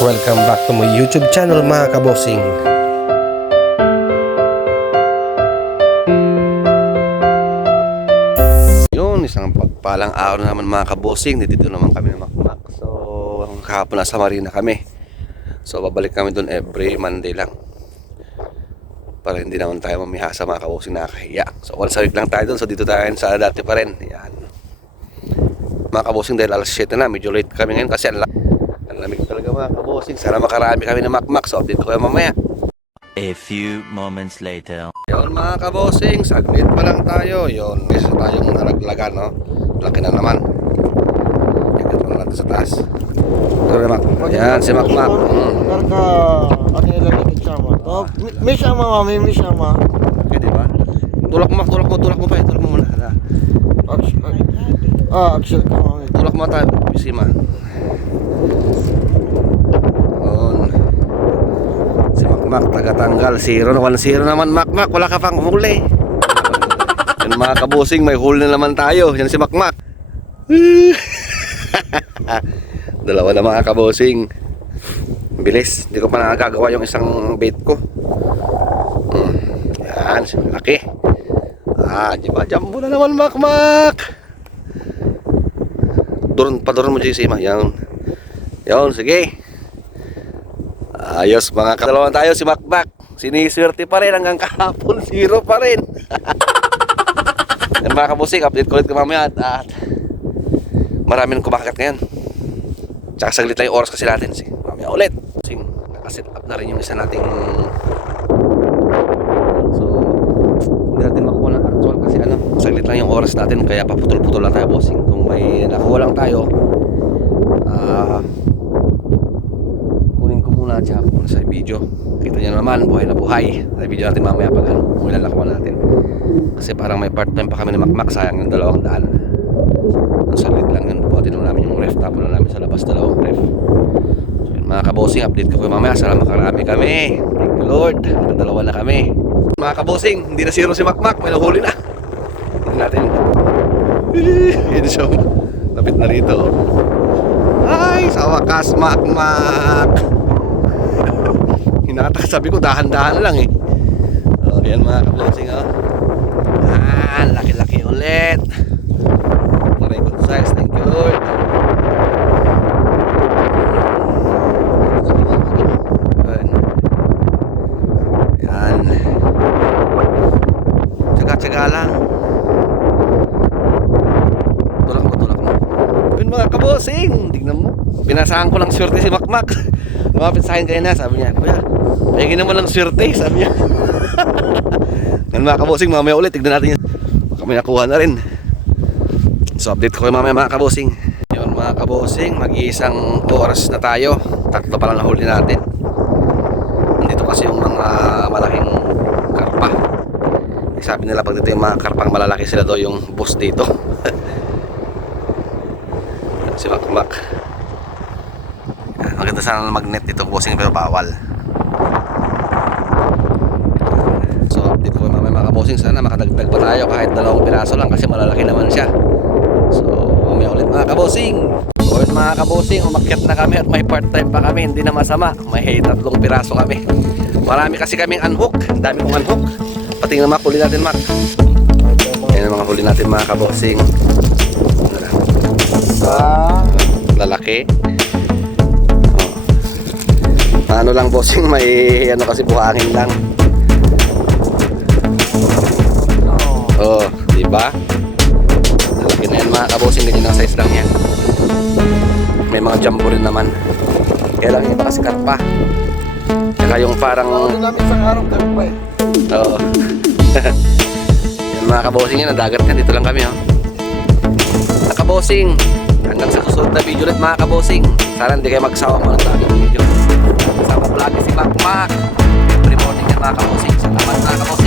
Welcome back to my YouTube channel mga kabosing. Yun, isang pagpalang araw na naman mga kabosing. Dito naman kami na makmak. So, kahapon nasa Marina kami. So, babalik kami doon every Monday lang. Para hindi naman tayo mamiha sa mga kabosing nakakahiya. So, once a week lang tayo doon. So, dito tayo sa dati pa rin. Yan. Mga kabosing dahil alas 7 na. Medyo late kami ngayon kasi ang lamig talaga mga kabosing. Sana makarami kami na makmak. So, update ko kayo mamaya. A few moments later. Yun mga kabosing, saglit pa lang tayo. Yun, isa tayong nalaglagan, no? Laki na naman. Ikot na natin sa taas. Ito na Mac. Yan, si Macmac. Mm. Karka, ano nila ni Chama. Oh, may sama mami, may sama. Pwede ba? Tulak mo, Mac, tulak mo, tulak mo pa. eh. Tulak mo muna. Ah, Axel ka mami. Tulak mo tayo, Bisima. Yun. Si Macmac, tagatanggal. Zero na, 1-0 naman, Macmac. Wala ka pang huli. Yan mga kabosing, may huli na naman tayo. Yan si Macmac. Dalawa na mga kabosing. Bilis. Hindi ko pa nakagagawa yung isang bait ko. Hmm. Yan, laki. Ah, di ba? Jumbo na naman, Macmac. Doon, padoron mo dyan si Ima. Yan. Yan, sige. Ayos mga kadalawan tayo si Macmac. Siniswerte pa rin hanggang kahapon. Zero pa rin. Yan mga kabusik, update ko ulit ko mamaya at, at marami nang kumakakat ngayon. Tsaka saglit lang oras kasi natin. Sige, mamaya ulit. Sing, nakaset up na rin yung isa nating So, hindi natin makuha ng actual kasi ano, saglit lang yung oras natin kaya paputol-putol lang tayo bossing. Kung may nakuha lang tayo, ah, ko muna at saka muna sa video. Kita niyo naman, buhay na buhay. Sa video natin mamaya pag ano, kung ilan nakuha natin. Kasi parang may part time pa kami ni Makmak, sayang yung dalawang daan. Ang salit lang yun, buhatin lang namin yung ref, tapon lang namin sa labas dalawang ref. So yun, mga kabosing, update ko kayo mamaya. Sana makarami kami. Thank you Lord. Dalawa na kami. Mga kabosing, hindi na zero si Makmak. May nahuli na. Hindi natin. Yun siya. Lapit na rito. Ay, sa wakas, Makmak. Hinatak sabi ko, dahan-dahan lang eh. Oh, yan mga kabosing, oh. Ah, laki-laki ulit. Very good size. Thank you, Lord. Yan. Yan. Tsaga-tsaga mo, tulak mo. Yun mga kabosing. Mo. Pinasahan ko lang swerte si Makmak. Lumapit sa akin kayo na. Sabi niya, Kuya, pahingin naman lang swerte. Sabi niya. Yan mga kabosing. Mamaya ulit. Tignan natin yun. Baka may nakuha na rin. So update ko kayo mamaya mga kabosing. Yun mga kabosing. Mag-iisang oras na tayo. Tatlo pa lang nahuli natin. Nandito kasi yung mga malaking karpa. Eh, Sabi nila pag dito yung mga karpang malalaki sila daw yung boss dito. si Makmak. Yan, Maganda sana na magnet dito bossing pero bawal. So update ko mamaya bossing sana makadagdag pa tayo kahit dalawang piraso lang kasi malalaki naman siya. So mamaya ulit mga kabosing. Yun mga kabosing, umakyat na kami at may part time pa kami, hindi na masama. May tatlong piraso kami. Marami kasi kaming unhook, ang dami kong unhook. Pati nga mga huli natin, Mac. Yan ang mga huli natin mga kabosing. Ah, Lalaki. Ano lang bossing, may ano kasi buhangin lang. Oh, di ba? Lalaki na yan mga kabosing, ganyan ang size lang yan. May mga jumbo rin naman. Kaya lang iba kasi karpa. Saka yung parang ano namin sa araw tayo pa eh. Oo. Yan mga kabosing yan, ang dagat yan. Dito lang kami, oh. Mga kabosing, hanggang sa susunod na video ulit mga kabosing. Sana hindi kayo magsawa mo ng daming video. Kasama vlog si Mac Mac. Every morning yan mga kabosing. Salamat mga kabosing.